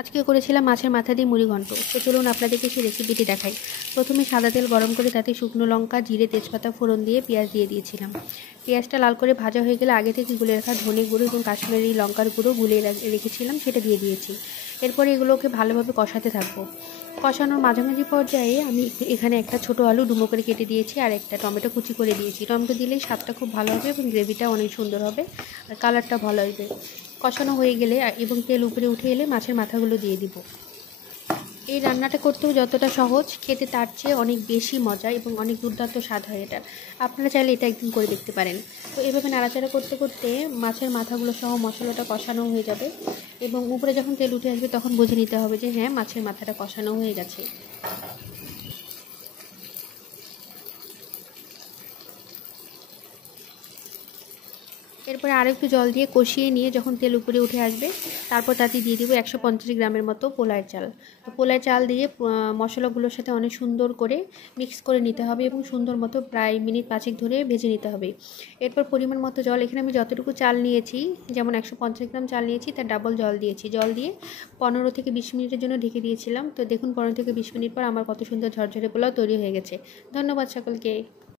আজকে করেছিলাম মাছের মাথা দিয়ে মুড়ি ঘন্ট। তো চলুন আপনাদেরকে সেই রেসিপিটি দেখাই। প্রথমে সাদা তেল গরম করে তাতে শুকনো লঙ্কা, জিরে, তেজপাতা ফোড়ন দিয়ে পেঁয়াজ দিয়ে দিয়েছিলাম। পেঁয়াজটা লাল করে ভাজা হয়ে গেলে আগে থেকে গুলে রাখা ধনে গুঁড়ো এবং কাশ্মীরি লঙ্কার গুঁড়ো গুলিয়ে রেখেছিলাম, সেটা দিয়ে দিয়েছি। এরপরে এগুলোকে ভালোভাবে কষাতে থাকবো। কষানোর মাঝামাঝি পর্যায়ে আমি এখানে একটা ছোটো আলু ডুমো করে কেটে দিয়েছি আর একটা টমেটো কুচি করে দিয়েছি। টমেটো দিলেই স্বাদটা খুব ভালো হবে এবং গ্রেভিটা অনেক সুন্দর হবে আর কালারটা ভালো আসবে। কষানো হয়ে গেলে এবং তেল উপরে উঠে এলে মাছের মাথাগুলো দিয়ে দিব। এই রান্নাটা করতেও যতটা সহজ, খেতে তার চেয়ে অনেক বেশি মজা এবং অনেক দুর্দান্ত স্বাদ হয় এটা। আপনারা চাইলে এটা একদিন করে দেখতে পারেন। তো এভাবে নাড়াচাড়া করতে করতে মাছের মাথাগুলো সহ মশলাটা কষানো হয়ে যাবে এবং উপরে যখন তেল উঠে আসবে তখন বুঝে নিতে হবে যে হ্যাঁ, মাছের মাথাটা কষানো হয়ে গেছে। এরপরে আরও একটু জল দিয়ে কষিয়ে নিয়ে যখন তেল উপরে উঠে আসবে তারপর তাতে দিয়ে দিব 150 গ্রামের মতো পোলার চাল। তো পোলার চাল দিয়ে মশলাগুলোর সাথে অনেক সুন্দর করে মিক্স করে নিতে হবে এবং সুন্দর মতো প্রায় মিনিট 5 ধরে ভেজে নিতে হবে। এরপর পরিমাণ মতো জল, এখানে আমি যতটুকু চাল নিয়েছি, যেমন 150 গ্রাম চাল নিয়েছি তার ডাবল জল দিয়েছি। জল দিয়ে 15 থেকে 20 মিনিটের জন্য ঢেকে দিয়েছিলাম। তো দেখুন 15 থেকে 20 মিনিট পর আমার কত সুন্দর ঝরঝরে পোলাও তৈরি হয়ে গেছে। ধন্যবাদ সকলকে।